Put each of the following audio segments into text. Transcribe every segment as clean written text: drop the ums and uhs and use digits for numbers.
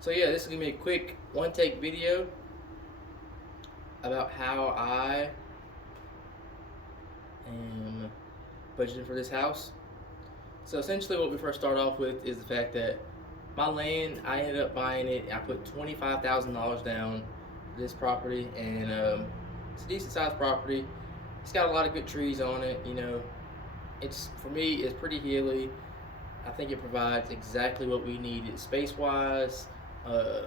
So yeah, this is gonna be a quick one-take video about how I am budgeting for this house. So essentially what we first start off with is the fact that my land, I ended up buying it. I put $25,000 down for this property, and it's a decent sized property. It's got a lot of good trees on it. It's, for me, it's pretty hilly. I think it provides exactly what we needed space wise, uh,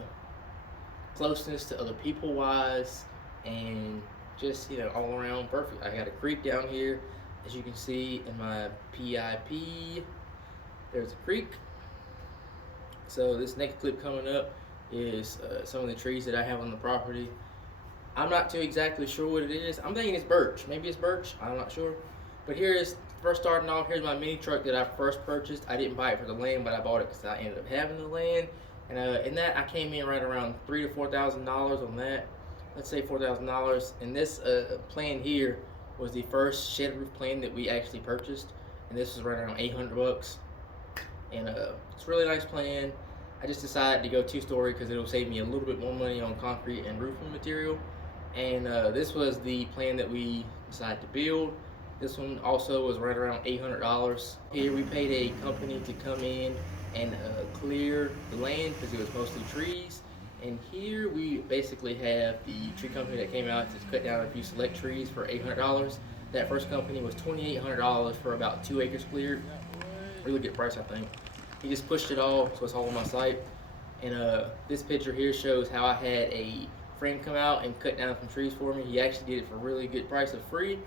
closeness to other people wise, and just all around perfect. I got a creek down here, as you can see in my PIP. There's a creek. So this next clip coming up is some of the trees that I have on the property. I'm not too exactly sure what it is. I'm thinking it's birch. Maybe it's birch. I'm not sure. But here is, first starting off, here's my mini truck that I first purchased. I didn't buy it for the land, but I bought it because I ended up having the land. And in that, I came in right around $3,000 to $4,000 on that. Let's say $4,000. And this plan here was the first shed roof plan that we actually purchased. And this was right around $800. And it's a really nice plan. I just decided to go two-story because it'll save me a little bit more money on concrete and roofing material. And this was the plan that we decided to build. This one also was right around $800. Here we paid a company to come in and clear the land because it was mostly trees. And here we basically have the tree company that came out to cut down a few select trees for $800. That first company was $2,800 for about 2 acres cleared. Really good price, I think. He just pushed it all, so it's all on my site. And this picture here shows how I had a friend come out and cut down some trees for me. He actually did it for a really good price of free.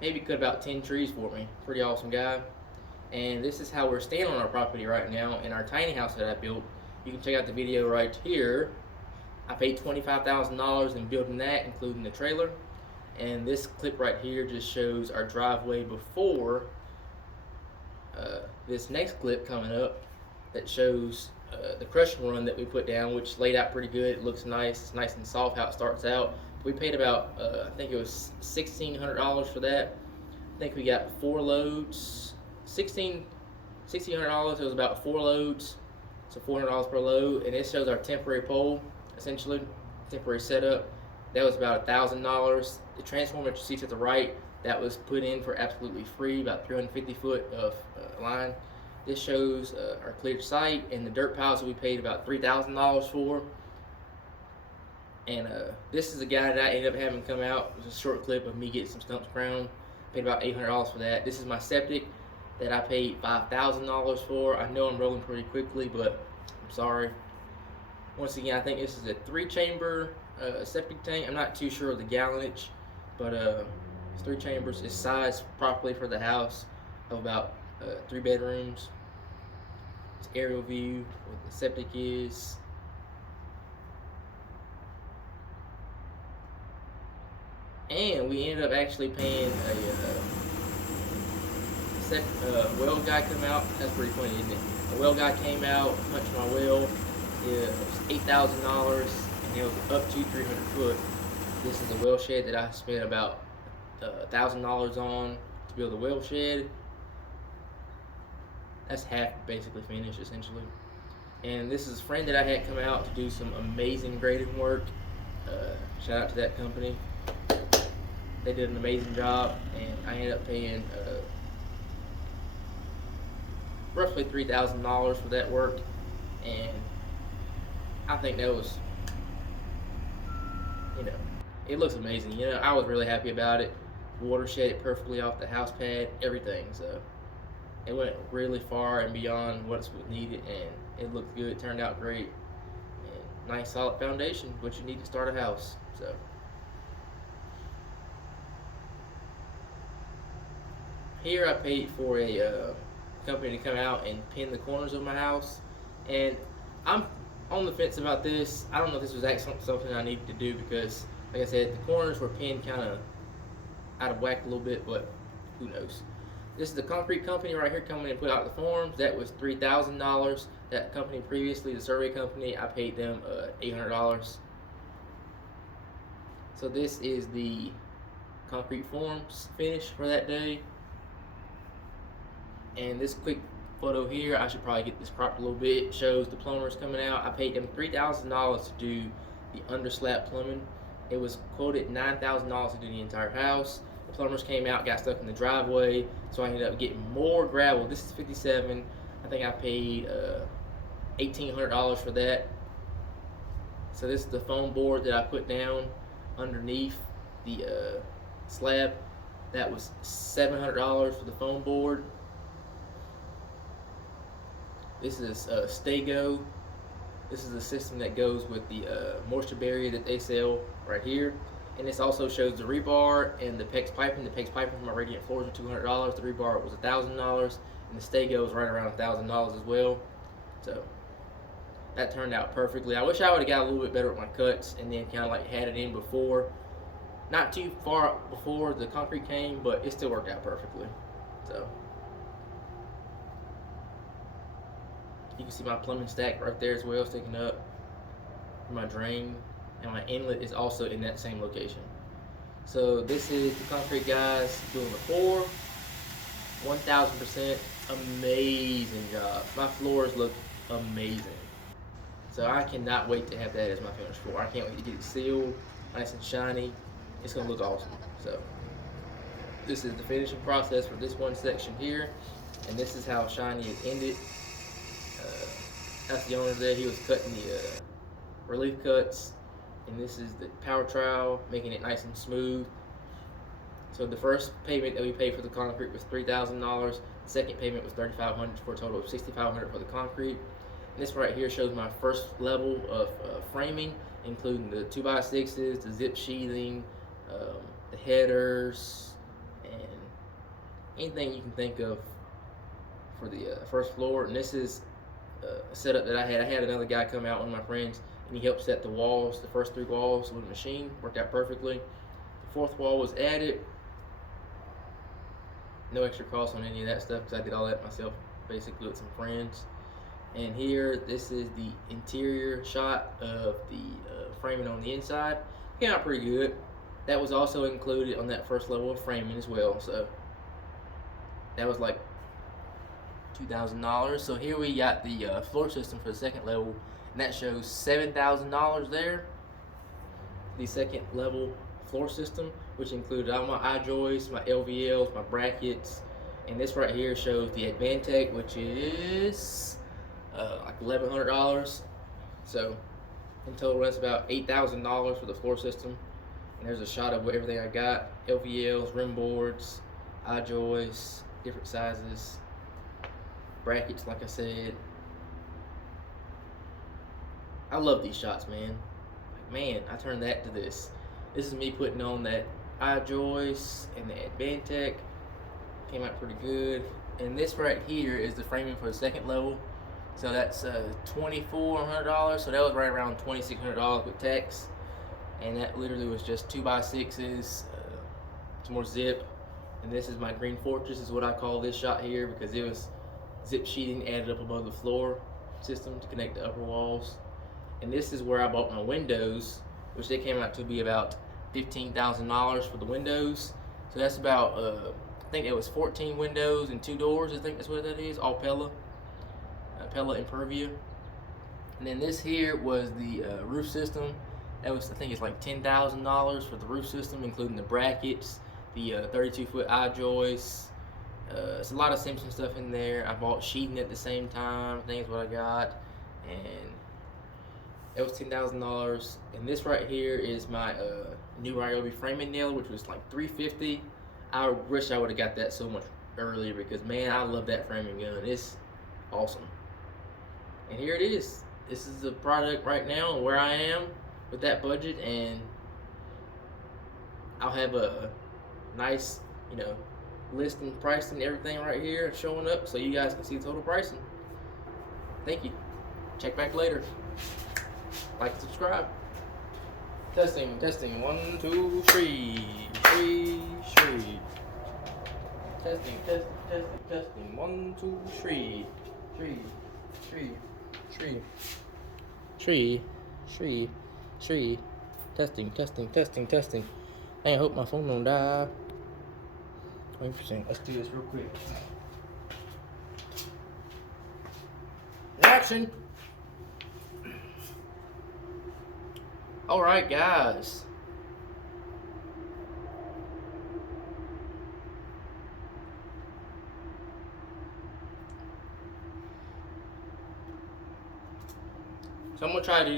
Maybe cut about 10 trees for me. Pretty awesome guy. And this is how we're staying on our property right now in our tiny house that I built. You can check out the video right here. I paid $25,000 in building that, including the trailer. And this clip right here just shows our driveway before. This next clip coming up that shows the crushing run that we put down, which laid out pretty good. It looks nice. It's nice and soft how it starts out. We paid about, I think it was $1,600 for that. I think we got 4 loads. $1,600. It was about 4 loads, so $400 per load. And it shows our temporary pole, essentially, temporary setup. That was about $1,000. The transformer that you see to the right, that was put in for absolutely free, about 350 foot of line. This shows our cleared site and the dirt piles that we paid about $3,000 for. And this is a guy that I ended up having come out. It was a short clip of me getting some stumps crowned. Paid about $800 for that. This is my septic that I paid $5,000 for. I know I'm rolling pretty quickly, but I'm sorry. Once again, I think this is a 3-chamber septic tank. I'm not too sure of the gallonage, but it's 3 chambers. It's sized properly for the house of about 3 bedrooms. It's aerial view what the septic is. And we ended up actually paying a well guy come out. That's pretty funny, isn't it? A well guy came out, punched my well. It was $8,000, and it was up to 300 foot. This is a well shed that I spent about $1,000 on to build a well shed. That's half basically finished, essentially. And this is a friend that I had come out to do some amazing grading work. Shout out to that company. They did an amazing job, and I ended up paying roughly $3,000 for that work. And I think that was, it looks amazing. I was really happy about it. Water shed it perfectly off the house pad, everything. So it went really far and beyond what's needed, and it looked good. It turned out great. And nice solid foundation, what you need to start a house. So here I paid for a company to come out and pin the corners of my house, and I'm on the fence about this. I don't know if this was actually something I needed to do because, like I said, the corners were pinned kind of out of whack a little bit, but who knows. This is the concrete company right here coming and put out the forms. That was $3,000. That company previously, the survey company, I paid them $800. So this is the concrete forms finish for that day. And this quick photo here. I should probably get this cropped a little bit. It shows the plumbers coming out. I paid them $3,000 to do the underslab plumbing. It was quoted $9,000 to do the entire house. The plumbers came out, got stuck in the driveway, so I ended up getting more gravel. This is 57. I think I paid $1,800 for that. So this is the foam board that I put down underneath the slab. That was $700 for the foam board. This is Stego. This is the system that goes with the moisture barrier that they sell right here. And this also shows the rebar and the PEX piping. The PEX piping for my radiant floors was $200. The rebar was $1,000, and the Stego was right around $1,000 as well. So that turned out perfectly. I wish I would have got a little bit better with my cuts and then kind of like had it in before, not too far before the concrete came, but it still worked out perfectly. So you can see my plumbing stack right there as well, sticking up. My drain and my inlet is also in that same location. So this is the concrete guys doing the floor. 1000% amazing job. My floors look amazing. So I cannot wait to have that as my finished floor. I can't wait to get it sealed, nice and shiny. It's gonna look awesome. So this is the finishing process for this one section here, and this is how shiny it ended. That's the owner there. He was cutting the relief cuts, and this is the power trowel, making it nice and smooth. So the first payment that we paid for the concrete was $3,000. The second payment was $3,500 for a total of $6,500 for the concrete. And this right here shows my first level of framing, including the 2x6s, the zip sheathing, the headers, and anything you can think of for the first floor. And this is a setup that I had. I had another guy come out, one of my friends, and he helped set the walls, the first 3 walls with a machine. Worked out perfectly. The 4th wall was added. No extra cost on any of that stuff because I did all that myself, basically with some friends. And here, this is the interior shot of the framing on the inside. Came out pretty good. That was also included on that first level of framing as well. So that was like $2,000. So here we got the floor system for the second level, and that shows $7,000 there. The second level floor system, which included all my I-joists, my LVLs, my brackets, and this right here shows the Advantech, which is like $1,100. So in total, that's about $8,000 for the floor system. And there's a shot of everything I got: LVLs, rim boards, I-joists, different sizes, brackets, like I said. I love these shots, man. Like, man, I turned that to this. This is me putting on that I-joist and the Advantech. Came out pretty good. And this right here is the framing for the second level. So that's $2,400. So that was right around $2,600 with tax. And that literally was just 2x6s, some more zip. And this is my Green Fortress, is what I call this shot here, because it was zip sheeting added up above the floor system to connect the upper walls. And this is where I bought my windows, which they came out to be about $15,000 for the windows. So that's about, I think it was 14 windows and 2 doors. I think that's what that is, all Pella, Pella Impervia. And then this here was the roof system. That was, I think it's like $10,000 for the roof system, including the brackets, the 32-foot I-joists. It's a lot of Simpson stuff in there. I bought sheeting at the same time. I think is what I got, and it was $10,000. And this right here is my new Ryobi framing nail, which was like $350. I wish I would have got that so much earlier because, man, I love that framing gun. It's awesome. And here it is. This is the product right now and where I am with that budget, and I'll have a nice, list and price and everything right here showing up so you guys can see the total pricing. Thank you. Check back later. Like and subscribe. Testing, 1, 2, 3. Testing, 1, 2, 3. 3. Testing. I hope my phone don't die. Wait for a second. Let's do this real quick. Action. All right, guys. So I'm gonna try to do